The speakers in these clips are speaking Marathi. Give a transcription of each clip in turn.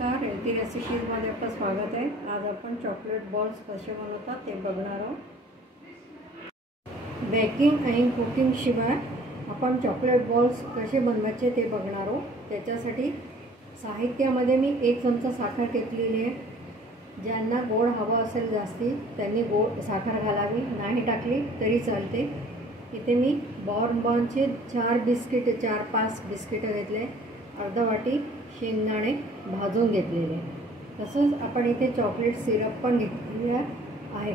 नमस्कार, हेल्थी रेसिपीजमध्ये आपलं स्वागत आहे। आज आपण चॉकलेट बॉल्स कसे बनवतात ते बघणार आहोत। बेकिंग आणि कुकिंग शिवाय आपण चॉकलेट बॉल्स कसे बनवायचे ते बघणार आहोत। त्याच्यासाठी साहित्यामध्ये मी 1 चमचा साखर घेतलेली आहे। ज्यांना गोड हवं असेल जास्ती त्यांनी गोड साखर घालावी, नाही टाकली तरी चालते। इथे मी बॉर्नबॉनचे 4-5 बिस्किट घेतले, अर्धा वाटी शेंगदाणे भाजून घेतलेले। तसंच आपण इथे चॉकलेट सिरप पण घेतलेले आहे।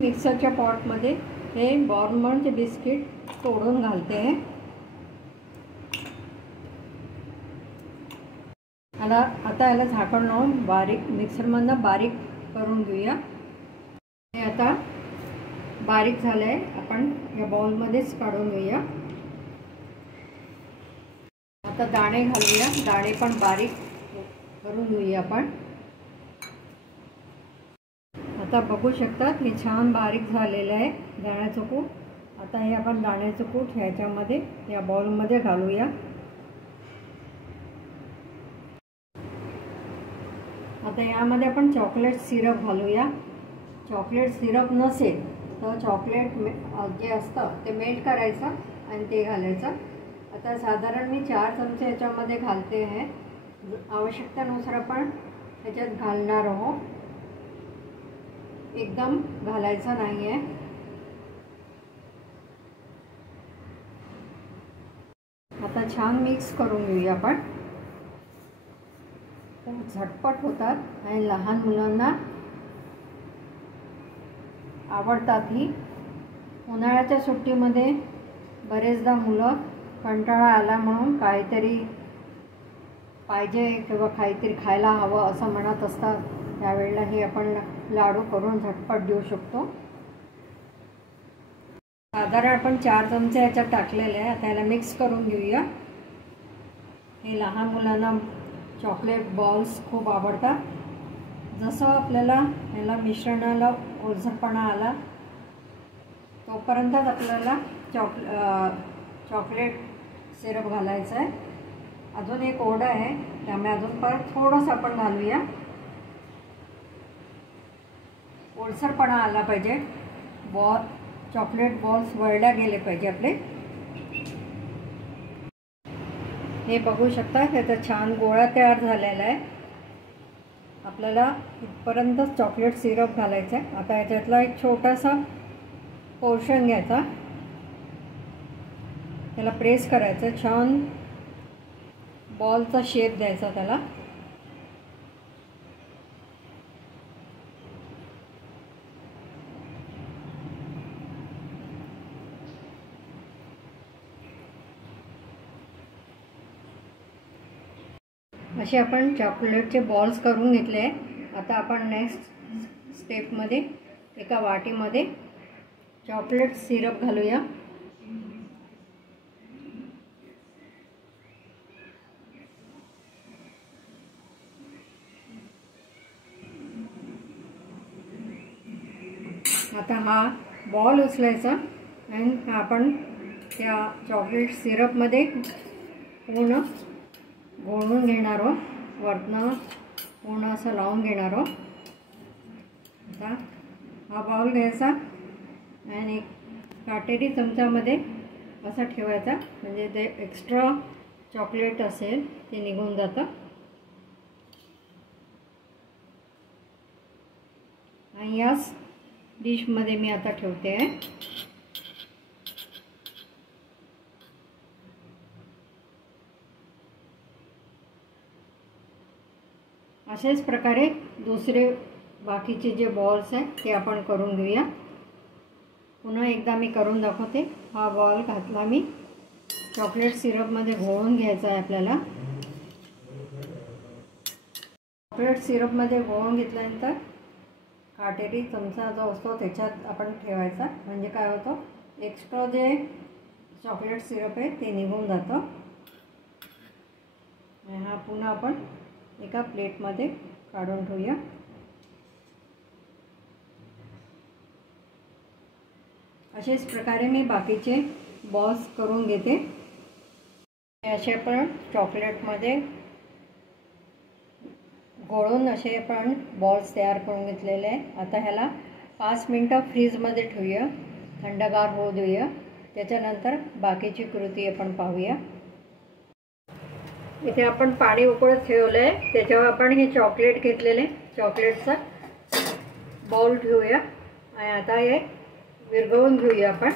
मिक्सरच्या पॉटमध्ये हे बॉर्नबॉनचे बिस्किट तोडून घालते आहे। आता याला झाकण लावून बारीक मिक्सरमधनं बारीक करून घेऊया। हे आता बारीक झालं आहे, आपण या बाउलमध्येच काढून घेऊया। आता दाणे घालूया, दाणे पण बारीक करून घेऊया आपण। आता बघू शकतात हे छान बारीक झालेलं आहे दाण्याचं कूट। आता हे आपण दाण्याचं कूट ह्याच्यामध्ये या बाउलमध्ये घालूया। आता यामध्ये आपण चॉकलेट सिरप घालूया। चॉकलेट सिरप नसेल तर चॉकलेट जे असतं ते मेल्ट करायचं आणि ते घालायचं। आता साधारण मी 4 चमचे याच्यामध्ये घालते आहे। आवश्यकतेनुसार आपण याच्यात घालणार आहोत, एकदम घालायचं नाही आहे। आता छान मिक्स करून घेऊया आपण। झटपट होतात आणि लहान मुलांना आवडतात। ही उन्हाळ्याच्या सुट्टीमध्ये बरेचदा मुलं कंटाळा आला म्हणून काहीतरी पाहिजे किंवा काहीतरी खायला हवं असं म्हणत असतात, त्यावेळेला हे आपण लाडू करून झटपट देऊ शकतो। साधारण आपण 4 चमचे याच्यात टाकलेले आहे। आता याला मिक्स करून घेऊया। हे लहान मुलांना चॉकलेट बॉल्स खूप आवडतात। जसं आपल्याला याला मिश्रणाला ओलसरपणा आला तोपर्यंतच आपल्याला चॉकलेट सिरप घालायचं आहे। अजून एक ओढ आहे, त्यामुळे अजून परत थोडंसं आपण घालूया। ओलसरपणा आला पाहिजे, चॉकलेट बॉल्स वळल्या गेले पाहिजे आपले। हे बघू शकता त्याचा छान गोळा तयार झालेला आहे। आपल्याला इथपर्यंत चॉकलेट सिरप घालायचं आहे। आता याच्यातला एक छोटासा पोर्शन घ्यायचा, त्याला प्रेस करायचं, छान बॉलचा शेप द्यायचा त्याला। असे आपण चॉकलेटचे बॉल्स करून घेतले। आता आपण नेक्स्ट स्टेपमध्ये एका वाटीमध्ये चॉकलेट सिरप घालूया। आता हा बॉल उचलायचा आणि आपण त्या चॉकलेट सिरपमध्ये पूर्ण घोळून घेणार आहोत, वरनं पूर्ण असं लावून घेणार आहोत। आता हा बाउल घ्यायचा आणि काटेरी चमच्यामध्ये असा ठेवायचा, म्हणजे ते एक्स्ट्रा चॉकलेट असेल ते निघून जातं। आणि याच डिशमध्ये मी आता ठेवते आहे। अशाच प्रकारे दुसरे बाकीचे जे बॉल्स आहेत ते आपण करून घेऊया। पुन्हा एकदा मी करून दाखवते। हा बॉल घातला मी, चॉकलेट सिरपमध्ये घोळून घ्यायचा आहे आपल्याला। चॉकलेट सिरपमध्ये घोळून घेतल्यानंतर काटेरी चमचा जो असतो त्याच्यात आपण ठेवायचा, म्हणजे काय होतं, एक्स्ट्रा जे चॉकलेट सिरप आहे ते निघून जातं। आणि हा पुन्हा आपण एका प्लेटमध्ये काढून ठेवूया। अशाच प्रकारे मी बाकीचे बॉल्स करून घेते। असे आपण चॉकलेटमध्ये घोळून असे आपण बॉल्स तयार करून घेतलेले आहे. आता ह्याला 5 मिनटं फ्रीजमध्ये ठेवूया, थंडगार होऊ देऊया. त्याच्यानंतर बाकीची कृती आपण पाहूया. इथे आपण पाणी उकळत ठेवलं आहे, त्याच्यावर आपण हे चॉकलेट घेतलेले चॉकलेटचा बाउल ठेवूया आणि आता हे विरघळवून घेऊया. आपण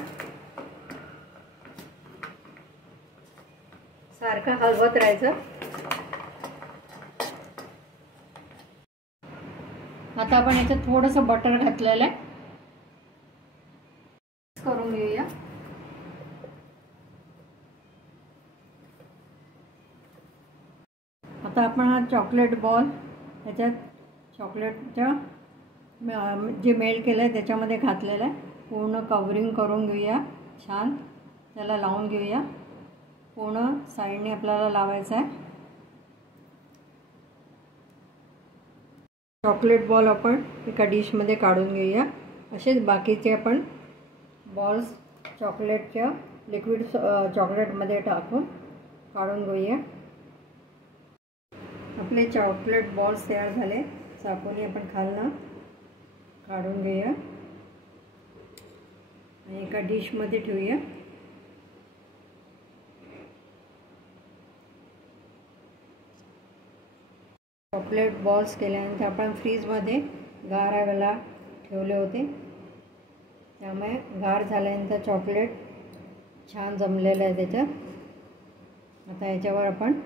सारखं हलवत राहायचं. आता आपण याच्यात थोडंसं बटर घातलेलं आहे, करून घेऊया. आता आपण हा चॉकलेट बॉल त्याच्यात चॉकलेटच्या जे मेल्ट केलं आहे त्याच्यामध्ये घातलेलं आहे. पूर्ण कवरिंग करून घेऊया. छान त्याला लावून घेऊया. पूर्ण साईडने आपल्याला लावायचं आहे. चॉकलेट बॉल आपण एका डिशमध्ये काढून घेऊया. असेच बाकीचे आपण बॉल्स चॉकलेटच्या लिक्विड चॉकलेटमध्ये टाकून काढून घेऊया. आपले चॉकलेट बॉल्स तयार झाले. चाकूने आपण खालनं काढून घेऊया आणि एका डिशमध्ये ठेवूया. चॉकलेट बॉल्स केल्यानंतर आपण फ्रीजमध्ये गारायला ठेवले होते, त्यामुळे गार झाल्यानंतर चॉकलेट छान जमलेलं आहे त्याच्यात. आता याच्यावर आपण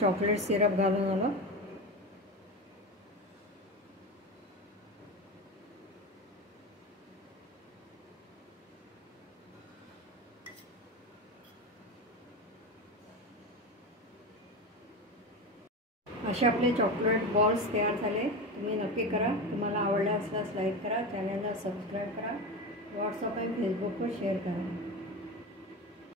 चॉकलेट सिरप घालून आलो. असे आपले चॉकलेट बॉल्स तयार झाले. तुम्ही नक्की करा. तुम्हाला आवडला असल्यास लाईक करा, चॅनलला सबस्क्राईब करा, व्हॉट्सअप आणि फेसबुकवर शेअर करा.